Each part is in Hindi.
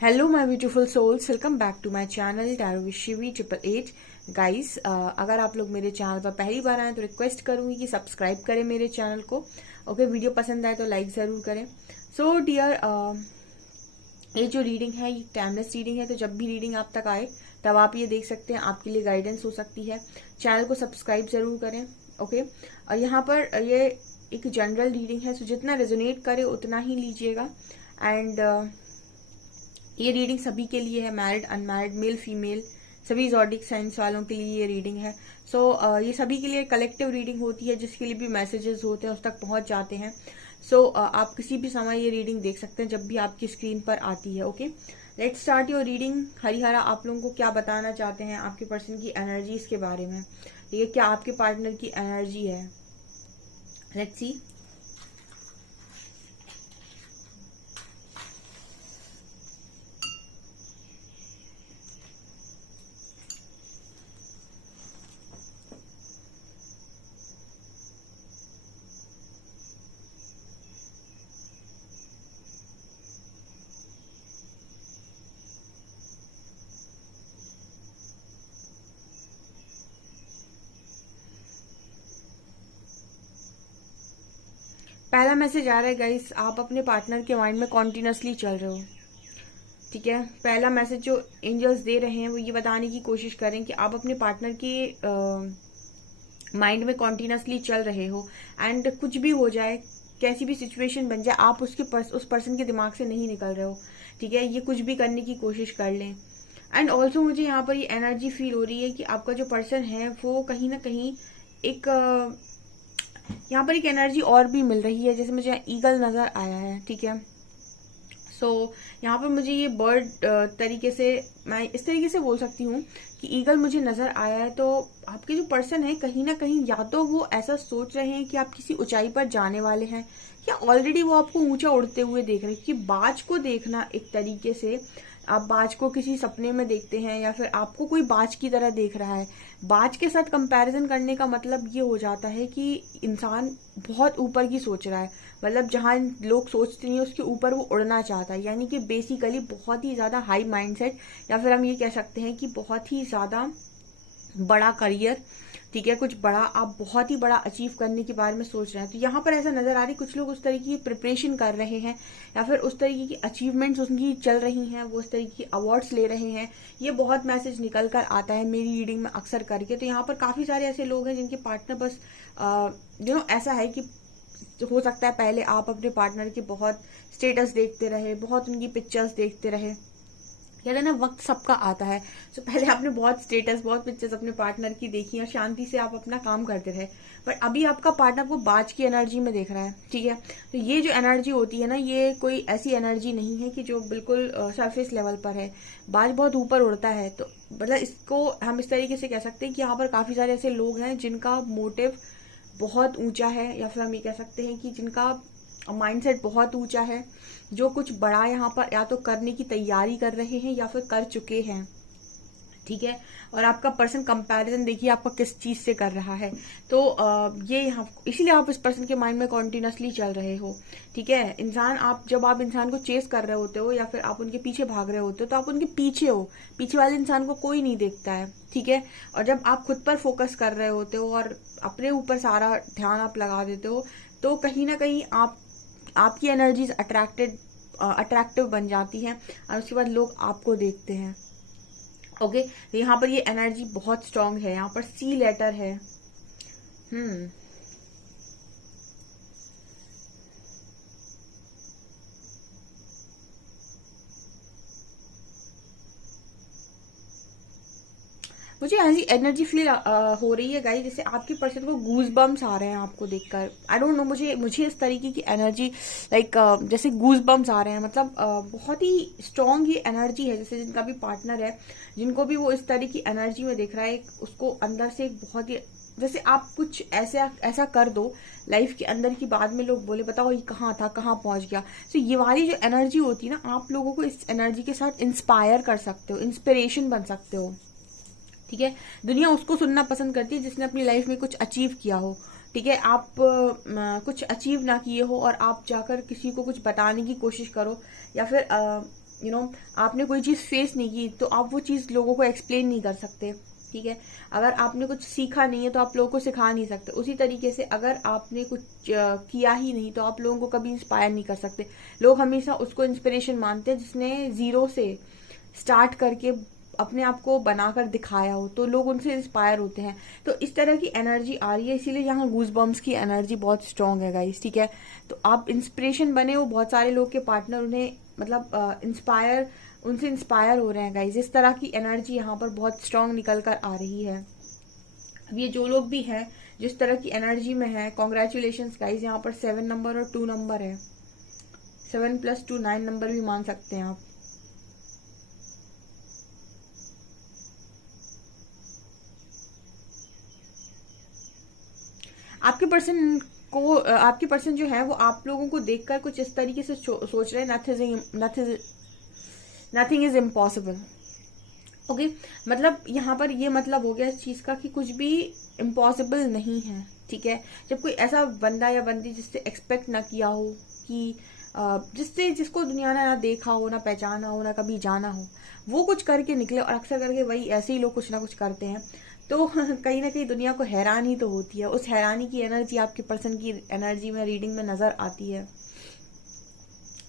Hello my beautiful souls, welcome back to my channel tarot with Shivi 888। Guys, अगर आप लोग मेरे चैनल पर पहली बार आए तो रिक्वेस्ट करूंगी कि सब्सक्राइब करें मेरे चैनल को। ओके, वीडियो पसंद आए तो लाइक ज़रूर करें। सो डियर, ये जो रीडिंग है ये टाइमलेस रीडिंग है, तो जब भी रीडिंग आप तक आए तब आप ये देख सकते हैं, आपके लिए गाइडेंस हो सकती है। चैनल को सब्सक्राइब जरूर करें। ओके, और यहाँ पर ये एक जनरल रीडिंग है, सो जितना रेजोनेट करे उतना ही लीजिएगा। एंड ये रीडिंग सभी के लिए है, मैरिड अनमैरिड, मेल फीमेल, सभी ज़ोडिक साइंस वालों के लिए ये रीडिंग है। सो ये सभी के लिए कलेक्टिव रीडिंग होती है, जिसके लिए भी मैसेजेस होते हैं उस तक पहुंच जाते हैं। सो आप किसी भी समय ये रीडिंग देख सकते हैं जब भी आपकी स्क्रीन पर आती है। Okay, let's start your reading. Harihara आप लोगों को क्या बताना चाहते हैं आपके पर्सन की एनर्जीज के बारे में? ठीक है, क्या आपके पार्टनर की एनर्जी है? Let's see. पहला मैसेज आ रहा है गाइस, आप अपने पार्टनर के माइंड में कॉन्टिन्यूसली चल रहे हो। ठीक है, पहला मैसेज जो एंजल्स दे रहे हैं वो ये बताने की कोशिश करें कि आप अपने पार्टनर की माइंड में कॉन्टिन्यूसली चल रहे हो। एंड कुछ भी हो जाए, कैसी भी सिचुएशन बन जाए, आप उस पर्सन के दिमाग से नहीं निकल रहे हो। ठीक है, ये कुछ भी करने की कोशिश कर लें। एंड ऑल्सो मुझे यहाँ पर ये एनर्जी फील हो रही है कि आपका जो पर्सन है वो कहीं ना कहीं एक यहाँ पर एक एनर्जी और भी मिल रही है, जैसे मुझे ईगल नजर आया है। ठीक है, सो यहाँ पर मुझे ये बर्ड तरीके से, मैं इस तरीके से बोल सकती हूँ कि ईगल मुझे नजर आया है। तो आपके जो पर्सन है कहीं ना कहीं या तो वो ऐसा सोच रहे हैं कि आप किसी ऊंचाई पर जाने वाले हैं, या ऑलरेडी वो आपको ऊंचा उड़ते हुए देख रहे हैं। कि बाज को देखना एक तरीके से, आप बाज को किसी सपने में देखते हैं या फिर आपको कोई बाज की तरह देख रहा है। बाज के साथ कंपैरिजन करने का मतलब ये हो जाता है कि इंसान बहुत ऊपर की सोच रहा है, मतलब जहां लोग सोचते नहीं उसके ऊपर वो उड़ना चाहता है। यानी कि बेसिकली बहुत ही ज्यादा हाई माइंडसेट, या फिर हम ये कह सकते हैं कि बहुत ही ज्यादा बड़ा करियर। ठीक है, कुछ बड़ा, आप बहुत ही बड़ा अचीव करने के बारे में सोच रहे हैं। तो यहाँ पर ऐसा नजर आ रही कुछ लोग उस तरीके की प्रिपरेशन कर रहे हैं, या फिर उस तरीके की अचीवमेंट्स उनकी चल रही हैं, वो उस तरीके की अवार्ड्स ले रहे हैं। ये बहुत मैसेज निकल कर आता है मेरी रीडिंग में अक्सर करके। तो यहाँ पर काफी सारे ऐसे लोग हैं जिनके पार्टनर बस ऐसा है कि हो सकता है पहले आप अपने पार्टनर के बहुत स्टेटस देखते रहे, बहुत उनकी पिक्चर्स देखते रहे। कहते हैं ना, वक्त सबका आता है। तो पहले आपने बहुत स्टेटस, बहुत पिक्चर्स अपने पार्टनर की देखी और शांति से आप अपना काम करते रहे। पर अभी आपका पार्टनर को बाज की एनर्जी में देख रहा है। ठीक है, तो ये जो एनर्जी होती है ना, ये कोई ऐसी एनर्जी नहीं है कि जो बिल्कुल सरफेस लेवल पर है। बाज बहुत ऊपर उड़ता है। तो मतलब इसको हम इस तरीके से कह सकते हैं कि यहाँ पर काफी सारे ऐसे लोग हैं जिनका मोटिव बहुत ऊंचा है, या फिर हम ये कह सकते हैं कि जिनका माइंडसेट बहुत ऊंचा है, जो कुछ बड़ा यहाँ पर या तो करने की तैयारी कर रहे हैं या फिर कर चुके हैं। ठीक है, और आपका पर्सन कंपैरिजन देखिए आपका किस चीज से कर रहा है। तो ये यहाँ इसीलिए आप इस पर्सन के माइंड में कॉन्टिन्यूसली चल रहे हो। ठीक है, जब आप इंसान को चेस कर रहे होते हो या फिर आप उनके पीछे भाग रहे होते हो, तो आप उनके पीछे हो, पीछे वाले इंसान को कोई नहीं देखता है। ठीक है, और जब आप खुद पर फोकस कर रहे होते हो और अपने ऊपर सारा ध्यान आप लगा देते हो, तो कहीं ना कहीं आपकी एनर्जीज अट्रैक्टिव बन जाती हैं, और उसके बाद लोग आपको देखते हैं। ओके, तो यहाँ पर ये एनर्जी बहुत स्ट्रांग है। यहाँ पर सी लेटर है। मुझे ऐसी एनर्जी फील हो रही है गाइस, जैसे आपके पर्सन को गूज बम्स आ रहे हैं आपको देखकर। आई डोंट नो, मुझे इस तरीके की एनर्जी लाइक जैसे गूज बम्स आ रहे हैं, मतलब बहुत ही स्ट्रांग ये एनर्जी है। जैसे जिनका भी पार्टनर है, जिनको भी वो इस तरह की एनर्जी में देख रहा है, उसको अंदर से एक बहुत ही, जैसे आप कुछ ऐसा कर दो लाइफ के अंदर की बाद में लोग बोले बताओ ये कहाँ था, कहाँ पहुंच गया। तो ये वाली जो एनर्जी होती है ना, आप लोगों को इस एनर्जी के साथ इंस्पायर कर सकते हो, इंस्पिरेशन बन सकते हो। ठीक है, दुनिया उसको सुनना पसंद करती है जिसने अपनी लाइफ में कुछ अचीव किया हो। ठीक है, आप कुछ अचीव ना किए हो और आप जाकर किसी को कुछ बताने की कोशिश करो, या फिर आपने कोई चीज़ फेस नहीं की तो आप वो चीज़ लोगों को एक्सप्लेन नहीं कर सकते। ठीक है, अगर आपने कुछ सीखा नहीं है तो आप लोगों को सिखा नहीं सकते। उसी तरीके से अगर आपने कुछ किया ही नहीं तो आप लोगों को कभी इंस्पायर नहीं कर सकते। लोग हमेशा उसको इंस्पिरेशन मानते हैं जिसने जीरो से स्टार्ट करके अपने आप को बनाकर दिखाया हो, तो लोग उनसे इंस्पायर होते हैं। तो इस तरह की एनर्जी आ रही है, इसीलिए यहाँ गूज बम्स की एनर्जी बहुत स्ट्रांग है गाइस। ठीक है, तो आप इंस्पिरेशन बने हो, बहुत सारे लोग के पार्टनर उन्हें मतलब उनसे इंस्पायर हो रहे हैं गाइस। इस तरह की एनर्जी यहाँ पर बहुत स्ट्रांग निकल कर आ रही है। अब ये जो लोग भी हैं जिस तरह की एनर्जी में है, कॉन्ग्रेचुलेशन गाइस। यहाँ पर 7 नंबर और 2 नंबर है, 7 + 2 9 नंबर भी मान सकते हैं आप। आपके पर्सन जो है वो आप लोगों को देखकर कुछ इस तरीके से सोच रहे हैं, नथिंग इज इम्पॉसिबल। ओके, मतलब यहाँ पर ये मतलब हो गया इस चीज का कि कुछ भी इम्पॉसिबल नहीं है। ठीक है, जब कोई ऐसा बंदा या बंदी जिससे एक्सपेक्ट ना किया हो कि जिसको दुनिया ने ना देखा हो, ना पहचाना हो, ना कभी जाना हो, वो कुछ करके निकले, और अक्सर करके वही ऐसे ही लोग कुछ ना कुछ करते हैं, तो कहीं ना कहीं दुनिया को हैरानी तो होती है। उस हैरानी की एनर्जी आपके पर्सन की एनर्जी में, रीडिंग में नजर आती है।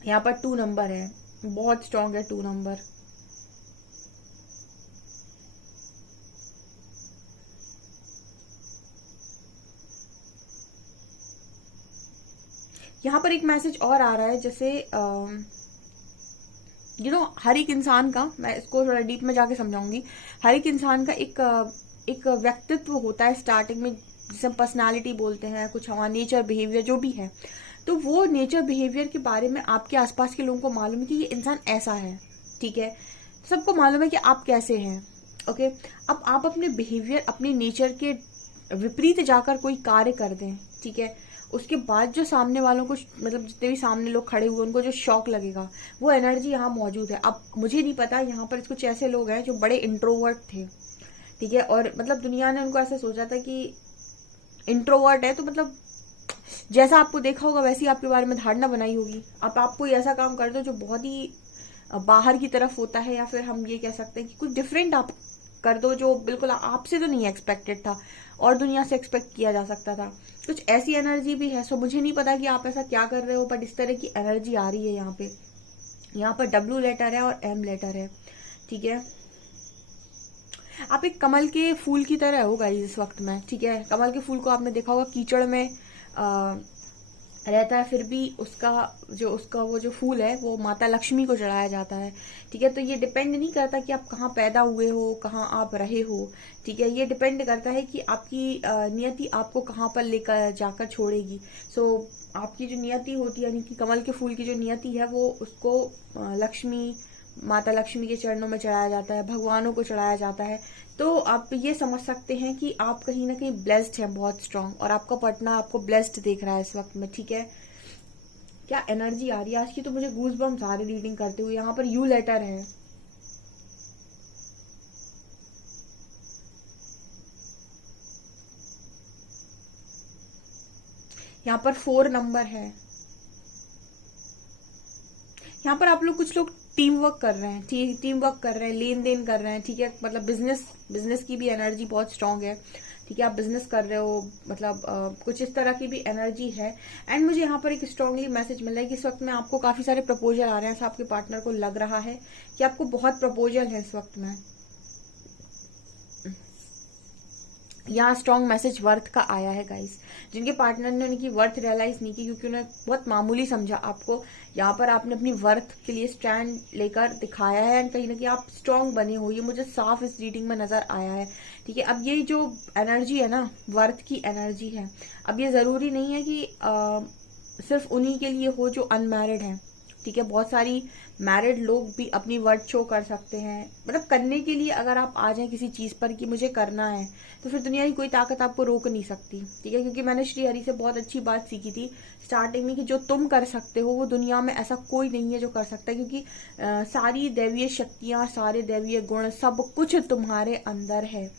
यहाँ पर 2 नंबर है, बहुत स्ट्रांग है 2 नंबर। यहाँ पर एक मैसेज और आ रहा है, जैसे हर एक इंसान का, मैं इसको थोड़ा डीप में जाके समझाऊंगी, हर एक इंसान का एक व्यक्तित्व होता है स्टार्टिंग में, जिसे पर्सनालिटी बोलते हैं, कुछ हमारा नेचर बिहेवियर जो भी है। तो वो नेचर बिहेवियर के बारे में आपके आसपास के लोगों को मालूम है कि ये इंसान ऐसा है। ठीक है, सबको मालूम है कि आप कैसे हैं। ओके, अब आप अपने बिहेवियर, अपने नेचर के विपरीत जाकर कोई कार्य कर दें, ठीक है, उसके बाद जो सामने वालों को, मतलब जितने भी सामने लोग खड़े हुए उनको जो शॉक लगेगा, वो एनर्जी यहाँ मौजूद है। अब मुझे नहीं पता, यहाँ पर कुछ ऐसे लोग हैं जो बड़े इंट्रोवर्ट थे। ठीक है, और मतलब दुनिया ने उनको ऐसे सोचा था कि इंट्रोवर्ट है तो मतलब जैसा आपको देखा होगा वैसी आपके बारे में धारणा बनाई होगी। अब आप कोई ऐसा काम कर दो जो बहुत ही बाहर की तरफ होता है, या फिर हम ये कह सकते हैं कि कुछ डिफरेंट आप कर दो जो बिल्कुल आपसे तो नहीं एक्सपेक्टेड था और दुनिया से एक्सपेक्ट किया जा सकता था। कुछ ऐसी एनर्जी भी है। सो मुझे नहीं पता कि आप ऐसा क्या कर रहे हो, बट इस तरह की एनर्जी आ रही है यहाँ पे। यहाँ पर W लेटर है और M लेटर है। ठीक है, आप एक कमल के फूल की तरह हो गाइस इस वक्त में। ठीक है, कमल के फूल को आपने देखा होगा कीचड़ में रहता है, फिर भी उसका वो जो फूल है वो माता लक्ष्मी को चढ़ाया जाता है। ठीक है, तो ये डिपेंड नहीं करता कि आप कहाँ पैदा हुए हो, कहाँ आप रहे हो। ठीक है, ये डिपेंड करता है कि आपकी नियति आपको कहाँ पर लेकर जाकर छोड़ेगी। सो आपकी जो नियति होती है, यानी कि कमल के फूल की जो नियति है, वो उसको माता लक्ष्मी के चरणों में चढ़ाया जाता है, भगवानों को चढ़ाया जाता है। तो आप ये समझ सकते हैं कि आप कहीं ना कहीं ब्लेस्ड हैं, बहुत स्ट्रांग, और आपका पार्टनर आपको ब्लेस्ड देख रहा है इस वक्त में। ठीक है, क्या एनर्जी आ रही है आज की, तो मुझे गूज बम्स आ रहे रीडिंग करते हुए। यहाँ पर U लेटर है, यहाँ पर 4 नंबर है। यहाँ पर आप लोग, कुछ लोग टीम वर्क कर रहे हैं, टीम वर्क कर रहे हैं, लेन देन कर रहे हैं। ठीक है, मतलब बिजनेस की भी एनर्जी बहुत स्ट्रांग है। ठीक है, आप बिजनेस कर रहे हो, मतलब कुछ इस तरह की भी एनर्जी है। एंड मुझे यहाँ पर एक स्ट्रांगली मैसेज मिल रहा है कि इस वक्त में आपको काफी सारे प्रपोजल आ रहे हैं। आपके पार्टनर को लग रहा है कि आपको बहुत प्रपोजल है इस वक्त में। यहाँ स्ट्रॉन्ग मैसेज वर्थ का आया है गाइस। जिनके पार्टनर ने उनकी वर्थ रियलाइज नहीं की क्योंकि उन्हें बहुत मामूली समझा आपको, यहाँ पर आपने अपनी वर्थ के लिए स्टैंड लेकर दिखाया है, एंड कहीं ना कहीं आप स्ट्रॉन्ग बने हो, ये मुझे साफ इस रीडिंग में नजर आया है। ठीक है, अब ये जो एनर्जी है ना, वर्थ की एनर्जी है। अब ये जरूरी नहीं है कि सिर्फ उन्हीं के लिए हो जो अनमैरिड है। ठीक है, बहुत सारी मैरिड लोग भी अपनी वर्थ शो कर सकते हैं। मतलब करने के लिए अगर आप आ जाए किसी चीज पर कि मुझे करना है, तो फिर दुनिया की कोई ताकत आपको रोक नहीं सकती। ठीक है, क्योंकि मैंने श्री हरि से बहुत अच्छी बात सीखी थी स्टार्टिंग में कि जो तुम कर सकते हो वो दुनिया में ऐसा कोई नहीं है जो कर सकता है, क्योंकि सारी दैवीय शक्तियां, सारे दैवीय गुण, सब कुछ तुम्हारे अंदर है।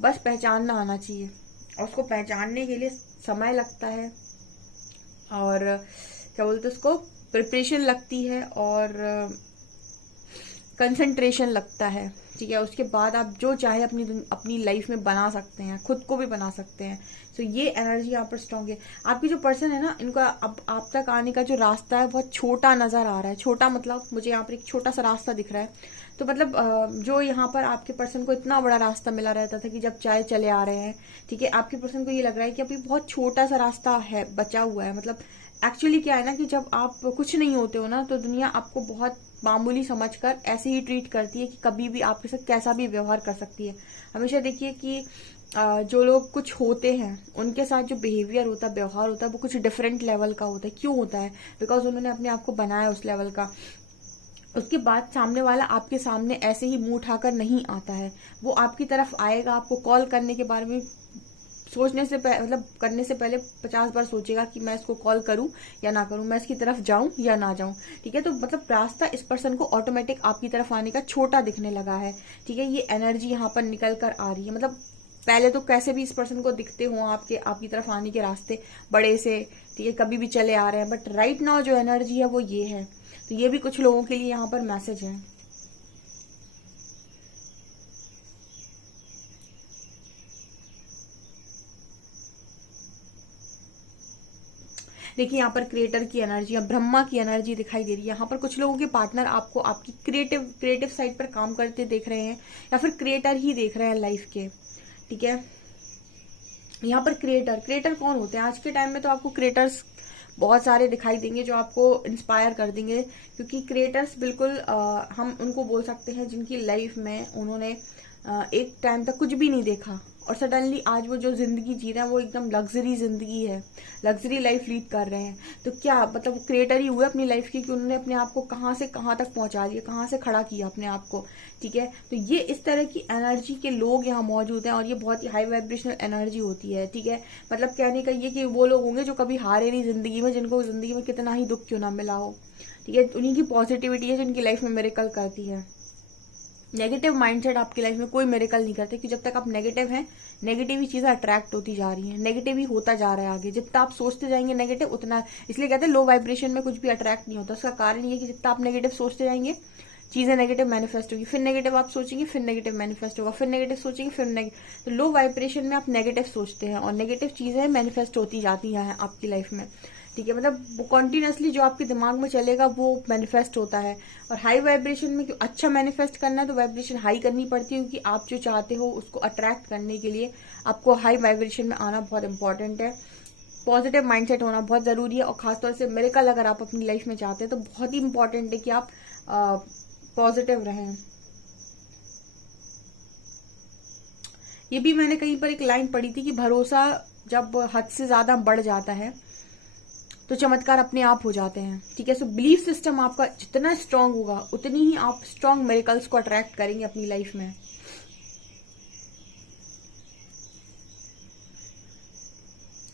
बस पहचानना आना चाहिए, और उसको पहचानने के लिए समय लगता है, और क्या बोलते उसको, प्रिपरेशन लगती है, और कंसंट्रेशन लगता है, ठीक है। उसके बाद आप जो चाहे अपनी लाइफ में बना सकते हैं, खुद को भी बना सकते हैं। तो ये एनर्जी यहाँ पर स्ट्रांग है। आपकी जो पर्सन है ना, इनका अब आप तक आने का जो रास्ता है बहुत छोटा नजर आ रहा है। छोटा मतलब मुझे यहाँ पर एक छोटा सा रास्ता दिख रहा है। तो मतलब जो यहाँ पर आपके पर्सन को इतना बड़ा रास्ता मिला रहता था कि जब चाहे चले आ रहे हैं, ठीक है, आपके पर्सन को ये लग रहा है कि अभी बहुत छोटा सा रास्ता है बचा हुआ है। मतलब एक्चुअली क्या है ना कि जब आप कुछ नहीं होते हो ना, तो दुनिया आपको बहुत मामूली समझकर ऐसे ही ट्रीट करती है कि कभी भी आपके साथ कैसा भी व्यवहार कर सकती है। हमेशा देखिए कि जो लोग कुछ होते हैं उनके साथ जो बिहेवियर होता है, व्यवहार होता है, वो कुछ डिफरेंट लेवल का होता है। क्यों होता है? बिकॉज उन्होंने अपने आप को बनाया उस लेवल का। उसके बाद सामने वाला आपके सामने ऐसे ही मुंह उठाकर नहीं आता है। वो आपकी तरफ आएगा, आपको कॉल करने के बारे में सोचने से मतलब करने से पहले 50 बार सोचेगा कि मैं इसको कॉल करूं या ना करूं, मैं इसकी तरफ जाऊं या ना जाऊं, ठीक है। तो मतलब रास्ता इस पर्सन को ऑटोमेटिक आपकी तरफ आने का छोटा दिखने लगा है, ठीक है। ये एनर्जी यहाँ पर निकल कर आ रही है। मतलब पहले तो कैसे भी इस पर्सन को दिखते हो आपकी तरफ आने के रास्ते बड़े से, ठीक है, कभी भी चले आ रहे हैं, बट राइट नाउ जो एनर्जी है वो ये है। तो ये भी कुछ लोगों के लिए यहाँ पर मैसेज है। देखिए यहाँ पर क्रिएटर की एनर्जी या ब्रह्मा की एनर्जी दिखाई दे रही है। यहाँ पर कुछ लोगों के पार्टनर आपको आपकी क्रिएटिव साइड पर काम करते देख रहे हैं, या फिर क्रिएटर ही देख रहे हैं लाइफ के, ठीक है। यहाँ पर क्रिएटर कौन होते हैं? आज के टाइम में तो आपको क्रिएटर्स बहुत सारे दिखाई देंगे जो आपको इंस्पायर कर देंगे, क्योंकि क्रिएटर्स बिल्कुल हम उनको बोल सकते हैं जिनकी लाइफ में उन्होंने एक टाइम तक कुछ भी नहीं देखा और सडनली आज वो जो जिंदगी जी रहे हैं वो एकदम लग्जरी जिंदगी है, लग्जरी लाइफ लीड कर रहे हैं। तो क्या मतलब वो क्रिएटर ही हुए अपनी लाइफ की कि उन्होंने अपने आप को कहाँ से कहाँ तक पहुंचा दिया, कहाँ से खड़ा किया अपने आप को, ठीक है। तो ये इस तरह की एनर्जी के लोग यहाँ मौजूद हैं और ये बहुत ही हाई वाइब्रेशनल एनर्जी होती है, ठीक है। मतलब कहने का ये कि वो लोग होंगे जो कभी हारे नहीं जिंदगी में, जिनको जिंदगी में कितना ही दुख क्यों ना मिला हो, ठीक है। उन्हीं की पॉजिटिविटी है जो उनकी लाइफ में मिरेकल करती है। नेगेटिव माइंडसेट आपकी लाइफ में कोई मेरेकल नहीं करते, क्योंकि जब तक आप नेगेटिव हैं, नेगेटिव ही चीजें अट्रैक्ट होती जा रही हैं, नेगेटिव ही होता जा रहा है आगे। जितना आप सोचते जाएंगे नेगेटिव, उतना, इसलिए कहते हैं लो वाइब्रेशन में कुछ भी अट्रैक्ट नहीं होता। उसका कारण ये है कि जितना आप नेगेटिव सोचते जाएंगे चीजें नेगेटिव मैनिफेस्ट होगी, फिर नेगेटिव आप सोचेंगे, फिर नेगेटिव मैनिफेस्ट होगा, फिर नेगेटिव सोचेंगे, फिर नेगेटिव। तो लो वाइब्रेशन में आप नेगेटिव सोचते हैं और नेगेटिव चीजें मैनिफेस्ट होती जाती हैं आपकी लाइफ में, ठीक है। मतलब वो कॉन्टिन्यूसली जो आपके दिमाग में चलेगा वो मैनिफेस्ट होता है। और हाई वाइब्रेशन में अच्छा मैनिफेस्ट करना है तो वाइब्रेशन हाई करनी पड़ती है, क्योंकि आप जो चाहते हो उसको अट्रैक्ट करने के लिए आपको हाई वाइब्रेशन में आना बहुत इंपॉर्टेंट है। पॉजिटिव माइंडसेट होना बहुत जरूरी है, और खासतौर से मिरेकल अगर आप अपनी लाइफ में चाहते हैं तो बहुत ही इंपॉर्टेंट है कि आप पॉजिटिव रहें। ये भी मैंने कहीं पर एक लाइन पढ़ी थी कि भरोसा जब हद से ज्यादा बढ़ जाता है तो चमत्कार अपने आप हो जाते हैं, ठीक है। सो बिलीफ सिस्टम आपका जितना स्ट्रांग होगा उतनी ही आप स्ट्रांग मिरेकल्स को अट्रैक्ट करेंगे अपनी लाइफ में।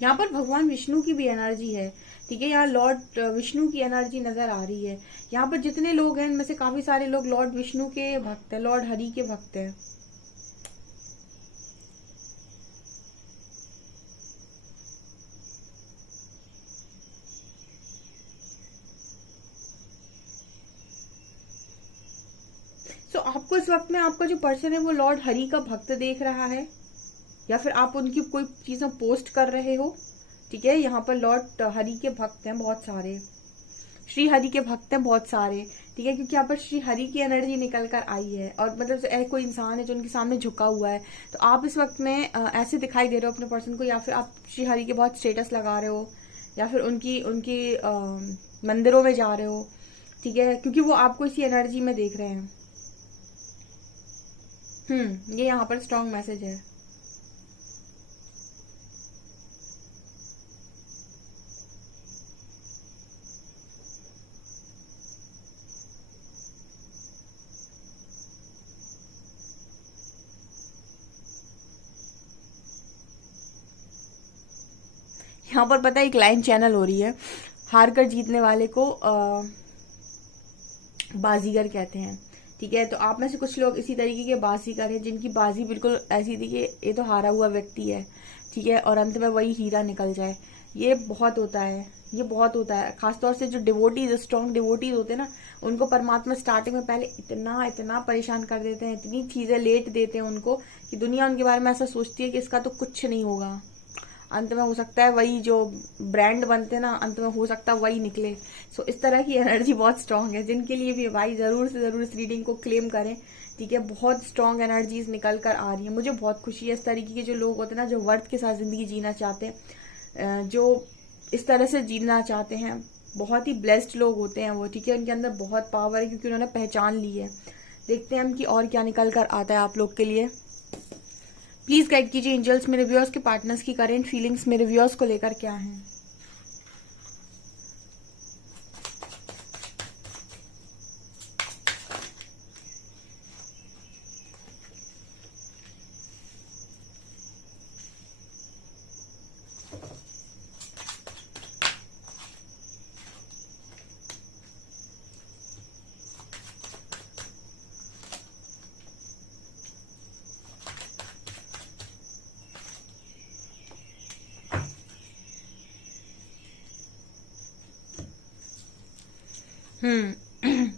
यहाँ पर भगवान विष्णु की भी एनर्जी है, ठीक है। यहाँ लॉर्ड विष्णु की एनर्जी नजर आ रही है। यहाँ पर जितने लोग हैं इनमें से काफी सारे लोग लॉर्ड विष्णु के भक्त हैं, लॉर्ड हरि के भक्त हैं। तो आपको इस वक्त में आपका जो पर्सन है वो लॉर्ड हरि का भक्त देख रहा है, या फिर आप उनकी कोई चीजें पोस्ट कर रहे हो, ठीक है। यहाँ पर लॉर्ड हरि के भक्त हैं बहुत सारे, श्री हरि के भक्त हैं बहुत सारे, ठीक है, क्योंकि यहाँ पर श्री हरि की एनर्जी निकल कर आई है। और मतलब कोई इंसान है जो उनके सामने झुका हुआ है, तो आप इस वक्त में ऐसे दिखाई दे रहे हो अपने पर्सन को, या फिर आप श्री हरि के बहुत स्टेटस लगा रहे हो, या फिर उनकी मंदिरों में जा रहे हो, ठीक है, क्योंकि वो आपको इसी एनर्जी में देख रहे हैं। ये यहाँ पर स्ट्रॉन्ग मैसेज है। यहाँ पर पता है एक लाइन चैनल हो रही है, हार कर जीतने वाले को बाजीगर कहते हैं, ठीक है। तो आप में से कुछ लोग इसी तरीके के बाजीगर हैं जिनकी बाजी बिल्कुल ऐसी थी कि ये तो हारा हुआ व्यक्ति है, ठीक है, और अंत में वही हीरा निकल जाए। ये बहुत होता है, ये बहुत होता है। खासतौर से जो डिवोटीज, स्ट्रॉन्ग डिवोटीज होते हैं ना, उनको परमात्मा स्टार्टिंग में पहले इतना इतना परेशान कर देते हैं, इतनी चीजें लेट देते हैं उनको कि दुनिया उनके बारे में ऐसा सोचती है कि इसका तो कुछ नहीं होगा। अंत में हो सकता है वही जो ब्रांड बनते ना, अंत में हो सकता है वही निकले। सो इस तरह की एनर्जी बहुत स्ट्रांग है। जिनके लिए भी भाई जरूर से जरूर इस रीडिंग को क्लेम करें, ठीक है। बहुत स्ट्रांग एनर्जीज निकल कर आ रही है। मुझे बहुत खुशी है इस तरीके के जो लोग होते हैं ना, जो वर्थ के साथ जिंदगी जीना चाहते हैं, जो इस तरह से जीना चाहते हैं, बहुत ही ब्लेस्ड लोग होते हैं वो, ठीक है। उनके अंदर बहुत पावर है क्योंकि उन्होंने पहचान ली है। देखते हैं हम कि और क्या निकल कर आता है आप लोग के लिए। प्लीज गाइड कीजिए एंजल्स, मेरे व्यूअर्स के पार्टनर्स की करेंट फीलिंग्स मेरे व्यूअर्स को लेकर क्या है।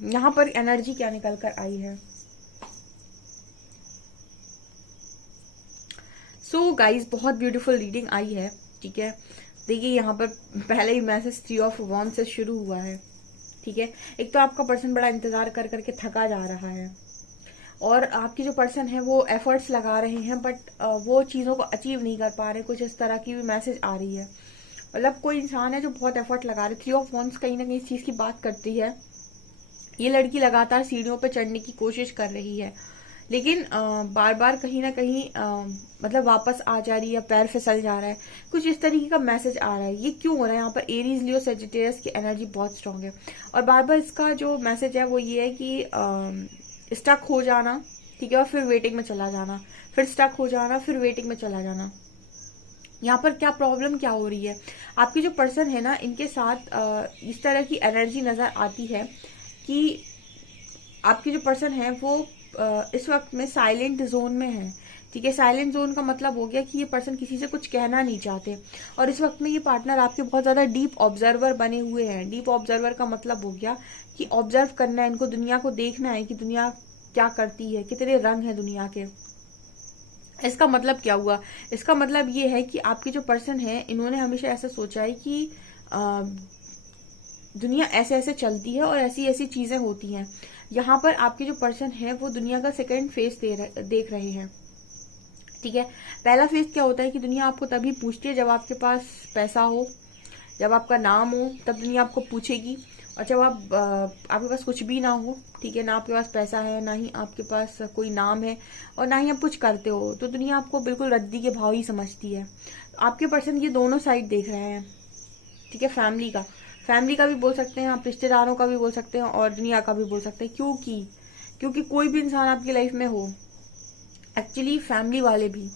यहाँ पर एनर्जी क्या निकल कर आई है। सो गाइज, बहुत ब्यूटीफुल रीडिंग आई है, ठीक है। देखिए यहाँ पर पहले ही मैसेज 3 ऑफ वॉन्ड्स से शुरू हुआ है, ठीक है। एक तो आपका पर्सन बड़ा इंतजार कर करके थका जा रहा है, और आपकी जो पर्सन है वो एफर्ट्स लगा रहे हैं, बट वो चीजों को अचीव नहीं कर पा रहे। कुछ इस तरह की भी मैसेज आ रही है। मतलब कोई इंसान है जो बहुत एफर्ट लगा रहे। 3 ऑफ वॉन्ड्स कहीं ना कहीं इस चीज की बात करती है। ये लड़की लगातार सीढ़ियों पर चढ़ने की कोशिश कर रही है, लेकिन बार बार कहीं ना कहीं मतलब वापस आ जा रही है, पैर फिसल जा रहा है। कुछ इस तरीके का मैसेज आ रहा है। ये क्यों हो रहा है? यहाँ पर एरीज, लियो, सेजिटेरियस की एनर्जी बहुत स्ट्रांग है, और बार बार इसका जो मैसेज है वो ये है कि स्टक हो जाना, ठीक है, और फिर वेटिंग में चला जाना, फिर स्टक हो जाना, फिर वेटिंग में चला जाना। यहाँ पर क्या प्रॉब्लम क्या हो रही है? आपकी जो पर्सन है ना, इनके साथ इस तरह की एनर्जी नजर आती है कि आपकी जो पर्सन है वो इस वक्त में साइलेंट जोन में है, ठीक है। साइलेंट जोन का मतलब हो गया कि ये पर्सन किसी से कुछ कहना नहीं चाहते, और इस वक्त में ये पार्टनर आपके बहुत ज्यादा डीप ऑब्जर्वर बने हुए हैं। डीप ऑब्जर्वर का मतलब हो गया कि ऑब्जर्व करना है इनको, दुनिया को देखना है कि दुनिया क्या करती है, कितने रंग है दुनिया के। इसका मतलब क्या हुआ? इसका मतलब ये है कि आपके जो पर्सन है, इन्होंने हमेशा ऐसा सोचा है कि दुनिया ऐसे ऐसे चलती है और ऐसी ऐसी चीजें होती हैं। यहाँ पर आपके जो पर्सन है वो दुनिया का सेकंड फेज देख रहे हैं, ठीक है। पहला फेज क्या होता है कि दुनिया आपको तभी पूछती है जब आपके पास पैसा हो, जब आपका नाम हो, तब दुनिया आपको पूछेगी। और जब आपके पास कुछ भी ना हो, ठीक है, ना आपके पास पैसा है, ना ही आपके पास कोई नाम है, और ना ही आप कुछ करते हो, तो दुनिया आपको बिल्कुल रद्दी के भाव ही समझती है। आपके पर्सन ये दोनों साइड देख रहे हैं, ठीक है। फैमिली का भी बोल सकते हैं आप, रिश्तेदारों का भी बोल सकते हैं, और दुनिया का भी बोल सकते हैं। क्योंकि कोई भी इंसान आपकी लाइफ में हो, एक्चुअली फैमिली वाले भी,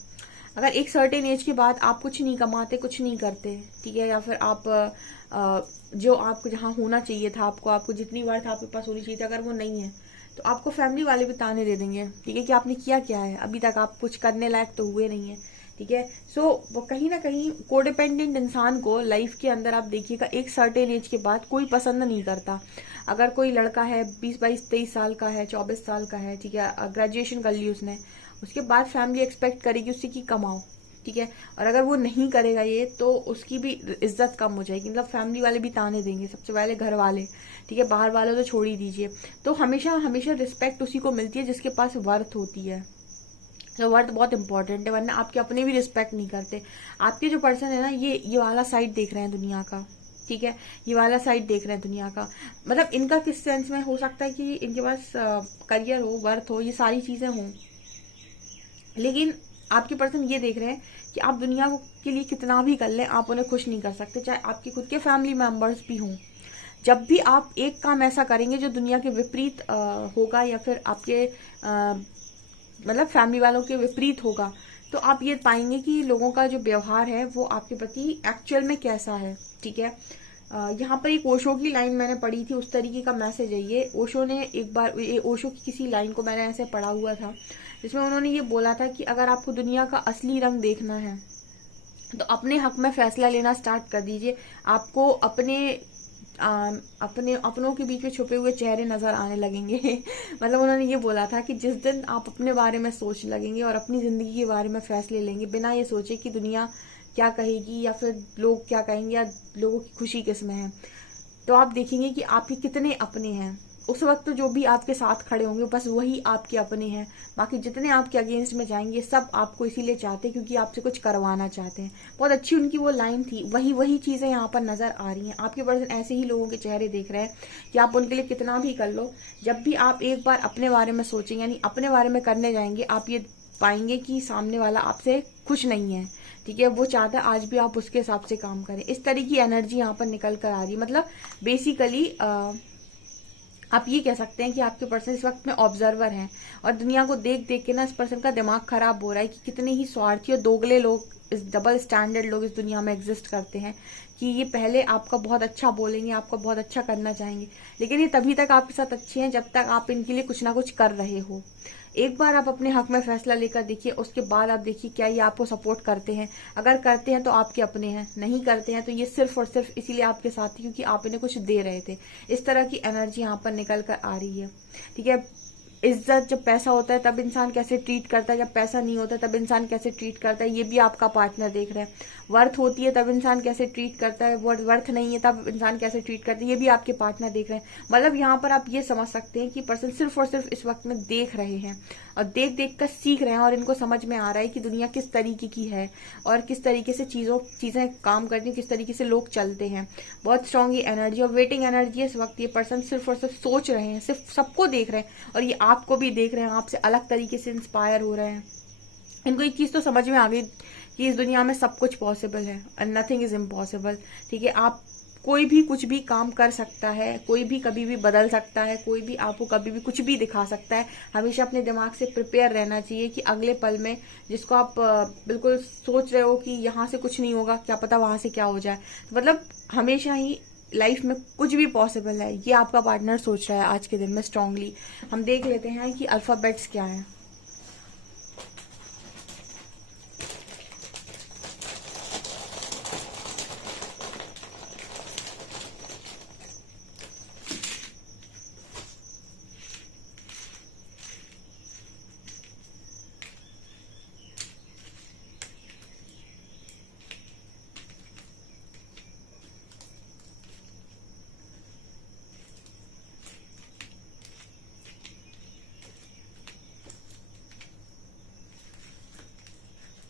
अगर एक सर्टेन एज के बाद आप कुछ नहीं कमाते, कुछ नहीं करते, ठीक है, या फिर आप जो आपको जहाँ होना चाहिए था, आपको जितनी वर्थ आपके पास होनी चाहिए थी, अगर वो नहीं है, तो आपको फैमिली वाले भी ताने दे देंगे, ठीक है, कि आपने किया क्या है, अभी तक आप कुछ करने लायक तो हुए नहीं है, ठीक है। सो वो कहीं ना कहीं कोडिपेंडेंट इंसान को लाइफ के अंदर आप देखिएगा एक सर्टेन एज के बाद कोई पसंद नहीं करता। अगर कोई लड़का है 20, 22, 23 साल का है, 24 साल का है, ठीक है, ग्रेजुएशन कर ली उसने, उसके बाद फैमिली एक्सपेक्ट करेगी उससे कि कमाओ, ठीक है, और अगर वो नहीं करेगा ये, तो उसकी भी इज्जत कम हो जाएगी। मतलब फैमिली वाले भी ताने देंगे, सबसे पहले घर वाले, ठीक है, बाहर वालों तो छोड़ ही दीजिए। तो हमेशा हमेशा रिस्पेक्ट उसी को मिलती है जिसके पास वर्थ होती है। तो वर्थ बहुत इंपॉर्टेंट है, वरना आपके अपने भी रिस्पेक्ट नहीं करते। आपके जो पर्सन है ना, ये वाला साइड देख रहे हैं दुनिया का, ठीक है, ये वाला साइड देख रहे हैं दुनिया का। मतलब इनका किस सेंस में हो सकता है कि इनके पास करियर हो, वर्थ हो, ये सारी चीजें हों, लेकिन आपके पर्सन ये देख रहे हैं कि आप दुनिया के लिए कितना भी कर लें, आप उन्हें खुश नहीं कर सकते, चाहे आपके खुद के फैमिली मेंबर्स भी हों। जब भी आप एक काम ऐसा करेंगे जो दुनिया के विपरीत होगा, या फिर आपके मतलब फैमिली वालों के विपरीत होगा, तो आप ये पाएंगे कि लोगों का जो व्यवहार है वो आपके प्रति एक्चुअल में कैसा है, ठीक है। यहाँ पर एक ओशो की लाइन मैंने पढ़ी थी, उस तरीके का मैसेज है ये। ओशो ने एक बार, ओशो की किसी लाइन को मैंने ऐसे पढ़ा हुआ था, जिसमें उन्होंने ये बोला था कि अगर आपको दुनिया का असली रंग देखना है, तो अपने हक में फैसला लेना स्टार्ट कर दीजिए। आपको अपनों के बीच में छुपे हुए चेहरे नजर आने लगेंगे। मतलब उन्होंने ये बोला था कि जिस दिन आप अपने बारे में सोच लगेंगे और अपनी जिंदगी के बारे में फैसले लेंगे बिना ये सोचे कि दुनिया क्या कहेगी या फिर लोग क्या कहेंगे या लोगों की खुशी किस में है, तो आप देखेंगे कि आपके कितने अपने हैं। उस वक्त तो जो भी आपके साथ खड़े होंगे बस वही आपके अपने हैं। बाकी जितने आपके अगेंस्ट में जाएंगे सब आपको इसीलिए चाहते हैं क्योंकि आपसे कुछ करवाना चाहते हैं। बहुत अच्छी उनकी वो लाइन थी। वही वही चीजें यहाँ पर नजर आ रही हैं। आपके पर्सन ऐसे ही लोगों के चेहरे देख रहे हैं कि आप उनके लिए कितना भी कर लो, जब भी आप एक बार अपने बारे में सोचेंगे यानी अपने बारे में करने जाएंगे, आप ये पाएंगे कि सामने वाला आपसे खुश नहीं है। ठीक है, वो चाहता है आज भी आप उसके हिसाब से काम करें। इस तरह की एनर्जी यहाँ पर निकल कर आ रही है। मतलब बेसिकली आप ये कह सकते हैं कि आपके पर्सन इस वक्त में ऑब्जर्वर हैं और दुनिया को देख देख के ना इस पर्सन का दिमाग खराब हो रहा है कि कितने ही स्वार्थी और दोगले लोग, इस डबल स्टैंडर्ड लोग इस दुनिया में एग्जिस्ट करते हैं कि ये पहले आपका बहुत अच्छा बोलेंगे, आपका बहुत अच्छा करना चाहेंगे, लेकिन ये तभी तक आपके साथ अच्छे हैं जब तक आप इनके लिए कुछ ना कुछ कर रहे हो। एक बार आप अपने हक में फैसला लेकर देखिए, उसके बाद आप देखिए क्या ये आपको सपोर्ट करते हैं। अगर करते हैं तो आपके अपने हैं, नहीं करते हैं तो ये सिर्फ और सिर्फ इसीलिए आपके साथ है क्योंकि आप इन्हें कुछ दे रहे थे। इस तरह की एनर्जी यहाँ पर निकल कर आ रही है। ठीक है, इज्जत जब पैसा होता है तब इंसान कैसे ट्रीट करता है, जब पैसा नहीं होता तब इंसान कैसे ट्रीट करता है, ये भी आपका पार्टनर देख रहा है। वर्थ होती है तब इंसान कैसे ट्रीट करता है, वर्थ नहीं है तब इंसान कैसे ट्रीट करता है, ये भी आपके पार्टनर देख रहे हैं। मतलब यहाँ पर आप ये समझ सकते हैं कि पर्सन सिर्फ और सिर्फ इस वक्त में देख रहे हैं और देख देख कर सीख रहे हैं और इनको समझ में आ रहा है कि दुनिया किस तरीके की है और किस तरीके से चीजें काम करती हैं, किस तरीके से लोग चलते हैं। बहुत स्ट्रांग ये एनर्जी और वेटिंग एनर्जी है इस वक्त। ये पर्सन सिर्फ और सिर्फ सोच रहे हैं, सिर्फ सबको देख रहे हैं और ये आपको भी देख रहे हैं, आपसे अलग तरीके से इंस्पायर हो रहे हैं। इनको एक चीज तो समझ में आ गई कि इस दुनिया में सब कुछ पॉसिबल है एंड नथिंग इज इम्पॉसिबल। ठीक है, आप कोई भी कुछ भी काम कर सकता है, कोई भी कभी भी बदल सकता है, कोई भी आपको कभी भी कुछ भी दिखा सकता है। हमेशा अपने दिमाग से प्रिपेयर रहना चाहिए कि अगले पल में जिसको आप बिल्कुल सोच रहे हो कि यहाँ से कुछ नहीं होगा, क्या पता वहां से क्या हो जाए। मतलब हमेशा ही लाइफ में कुछ भी पॉसिबल है, ये आपका पार्टनर सोच रहा है आज के दिन में स्ट्रांगली। हम देख लेते हैं कि अल्फाबेट्स क्या है।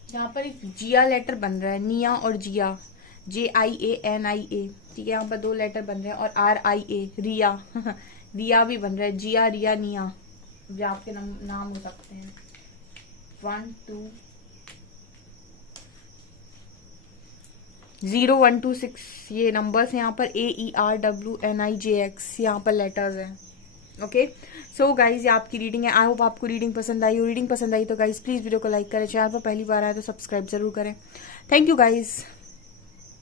यहाँ पर एक जिया लेटर बन रहा है, निया और जिया, JIANIA। ठीक है, यहाँ पर 2 लेटर बन रहे हैं और RIA, रिया। रिया भी बन रहा है, जिया रिया निया, जो आपके नाम हो सकते हैं। 1 2 0 1 2 6 ये नंबर्स हैं। यहाँ पर AERWNIJX यहाँ पर लेटर्स हैं। ओके, सो गाइज ये आपकी रीडिंग है। आई होप आपको रीडिंग पसंद आई हो। रीडिंग पसंद आई तो गाइज प्लीज वीडियो को लाइक करें, चैनल पर पहली बार आए तो सब्सक्राइब जरूर करें। Thank you guys.